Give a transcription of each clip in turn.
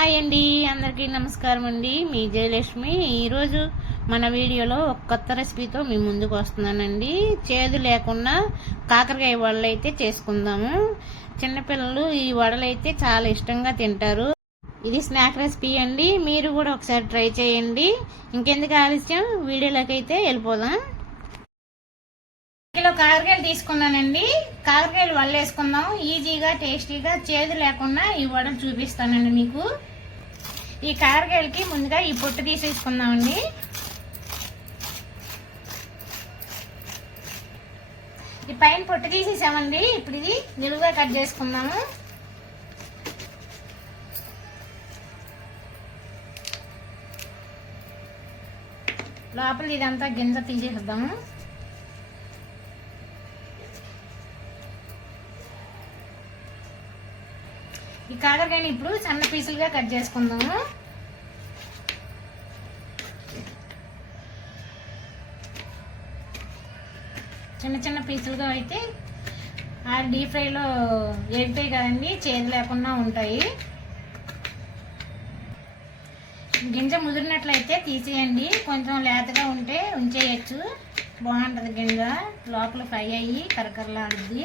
Hi అండి అందరికీ నమస్కారం అండి. మీ జయలక్ష్మి. ఈరోజు మన వీడియోలో ఒక కొత్త రెసిపీతో మీ ముందుకు వస్తున్నానండి. చేదు లేకుండా కాకరకాయ వడలు అయితే చేసుకుందాము. చిన్నపిల్లలు ఈ వడలు అయితే చాలా ఇష్టంగా తింటారు. ఇది స్నాక్ రెసిపీ అండి. మీరు కూడా ఒకసారి ట్రై చేయండి. ఇంకెందుకు ఆలస్యం? వీడియోలోకి అయితే వెళ్ళిపోదాం. కిలో కాకరకాయలు తీసుకున్నానండి. కాకరకాయలు వడలు వేసుకుందాం ఈజీగా టేస్టీగా చేదు లేకుండా ఈ వడలు చూపిస్తానండి మీకు. ఈ కాకరకాయలకి ముందుగా ఈ పొట్టు తీసేసుకుందామండి. ఈ పైన పొట్టు తీసేసామండి. ఇప్పుడు ఇది నిలువుగా కట్ చేసుకుందాము. లోపల ఇదంతా గింజ తీసేద్దాము. కాకరకాయని ఇప్పుడు సన్న పీసులుగా కట్ చేసుకుందాము. చిన్న చిన్న పీసులుగా అయితే ఆ డీప్ ఫ్రైలో వేగుతాయి కదండి చేదు లేకుండా ఉంటాయి. గింజ ముదిరినట్లయితే తీసేయండి. కొంచెం లేతగా ఉంటే ఉంచేయచ్చు. బాగుంటుంది గింజ. లోపల ఫ్రై అయ్యి కరకరలాడుద్ది.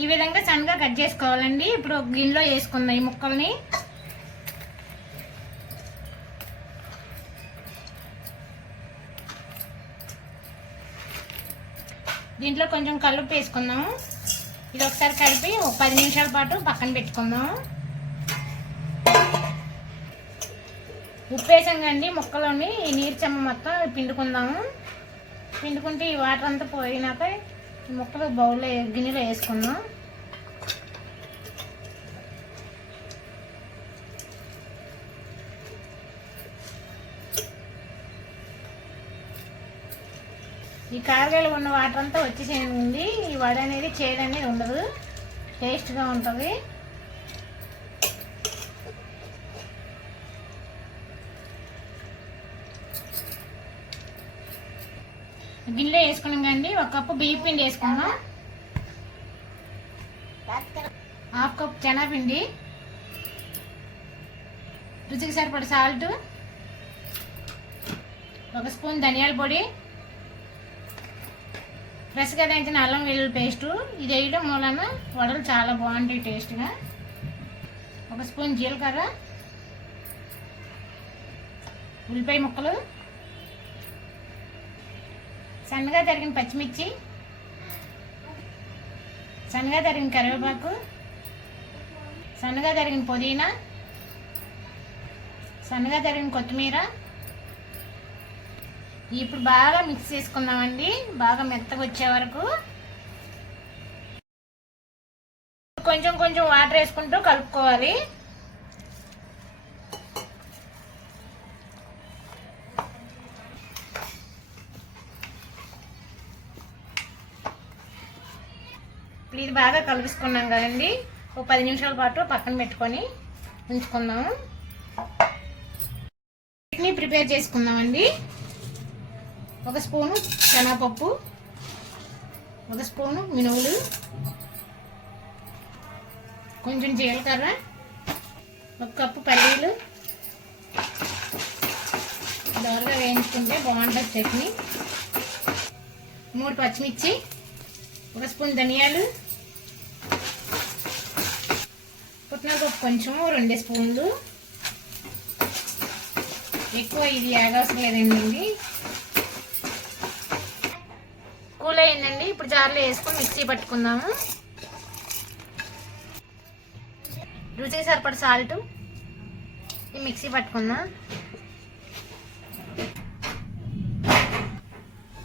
ఈ విధంగా సన్నగా కట్ చేసుకోవాలండి. ఇప్పుడు గిన్నెలో వేసుకుందాం ఈ ముక్కల్ని. దీంట్లో కొంచెం కలుపు వేసుకుందాము ఇది ఒకసారి కలిపి ఒక పది నిమిషాల పాటు పక్కన పెట్టుకుందాం. ఉప్పు వేసాం కండి ముక్కలోని ఈ నీరు చెమ్మ మొత్తం పిండుకుందాము పిండుకుంటే ఈ వాటర్ అంతా పోయినాక ముక్కలు బౌల్లో గిన్నెలో వేసుకుందాం. ఈ కారగాయలు ఉన్న వాటర్ అంతా వచ్చేసేయండి. ఈ వడ అనేది చేయడం అనేది ఉండదు. టేస్ట్గా ఉంటుంది. గిన్నె వేసుకున్నాం కండి ఒక కప్పు బియ్య పిండి వేసుకున్నాం హాఫ్ కప్ శనగపిండి రుచికి సరిపడ సాల్ట్. ఒక స్పూన్ ధనియాల పొడి. ఫ్రెష్గా దంచిన అల్లం వెల్లుల్లి పేస్టు. ఇది వేయడం మూలన వడలు చాలా బాగుంటాయి టేస్ట్గా. ఒక స్పూన్ జీలకర్ర. ఉల్లిపాయ ముక్కలు. సన్నగా తరిగిన పచ్చిమిర్చి. సన్నగా తరిగిన కరివేపాకు. సన్నగా తరిగిన పుదీనా. సన్నగా తరిగిన కొత్తిమీర. ఇప్పుడు బాగా మిక్స్ చేసుకుందామండి. బాగా మెత్తగా వచ్చే వరకు. కొంచెం కొంచెం వాటర్ వేసుకుంటూ కలుపుకోవాలి. ఇప్పుడు ఇది బాగా కలుపుకున్నాం కదండి. ఒక పది నిమిషాల పాటు పక్కన పెట్టుకొని ఉంచుకుందాము. చట్నీ ప్రిపేర్ చేసుకుందామండి. ఒక స్పూను శనగపప్పు ఒక స్పూను మినువులు కొంచెం జీలకర్ర ఒక కప్పు పల్లీలు. దోరగా వేయించుకుంటే బాగుంటుంది చట్నీ. మూడు పచ్చిమిర్చి ఒక స్పూన్ ధనియాలు పప్పు కొంచెం రెండు స్పూన్లు. ఎక్కువ ఇది ఆగవసరం లేదండి కూల్ అయిందండి ఇప్పుడు జార్లో వేసుకొని మిక్సీ పట్టుకుందాము. రుచికి సరిపడ సాల్ట్ ఈ మిక్సీ పట్టుకుందాం?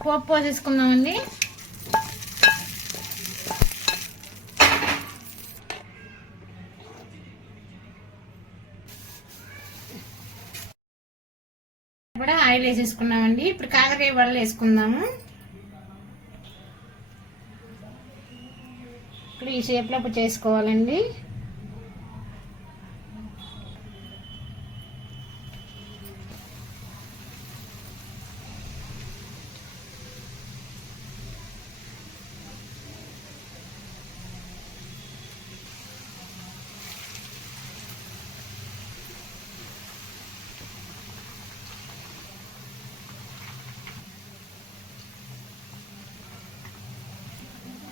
పోపు పోసేసుకుందామండి కూడా ఆయిల్ వేసేసుకున్నామండి. ఇప్పుడు కాకరకాయ వడలు వేసుకుందాము. ఇప్పుడు ఈ షేప్లో చేసుకోవాలండి.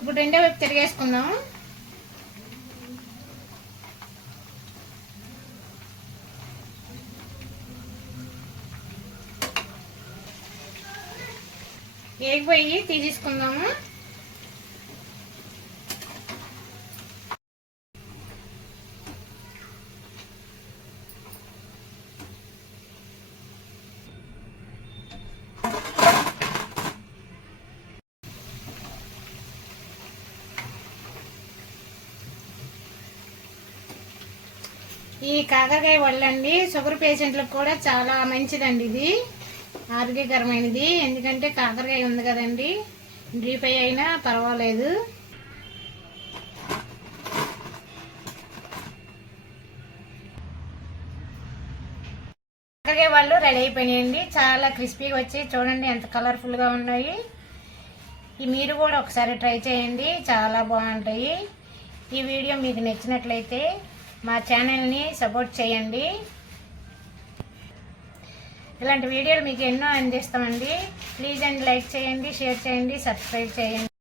ఇప్పుడు రెండో వైపు తిరిగేసుకుందాం. పోయి తీసేసుకుందాము. ఈ కాకరకాయ వల్లండి షుగర్ పేషెంట్లకు కూడా చాలా మంచిదండి ఇది. ఆరోగ్యకరమైనది. ఎందుకంటే కాకరకాయ ఉంది కదండి. డ్రీప్ అయినా పర్వాలేదు. కాకరకాయ వాళ్ళు రెడీ అయిపోయినాయండి. చాలా క్రిస్పీగా వచ్చి చూడండి ఎంత కలర్ఫుల్గా ఉన్నాయి. ఈ మీరు కూడా ఒకసారి ట్రై చేయండి. చాలా బాగుంటాయి. ఈ వీడియో మీకు నచ్చినట్లయితే మా ఛానల్ని సపోర్ట్ చేయండి. ఇలాంటి వీడియోలు మీకు ఎన్నో అందిస్తామండి. ప్లీజ్ అండ్ లైక్ చేయండి షేర్ చేయండి సబ్స్క్రైబ్ చేయండి.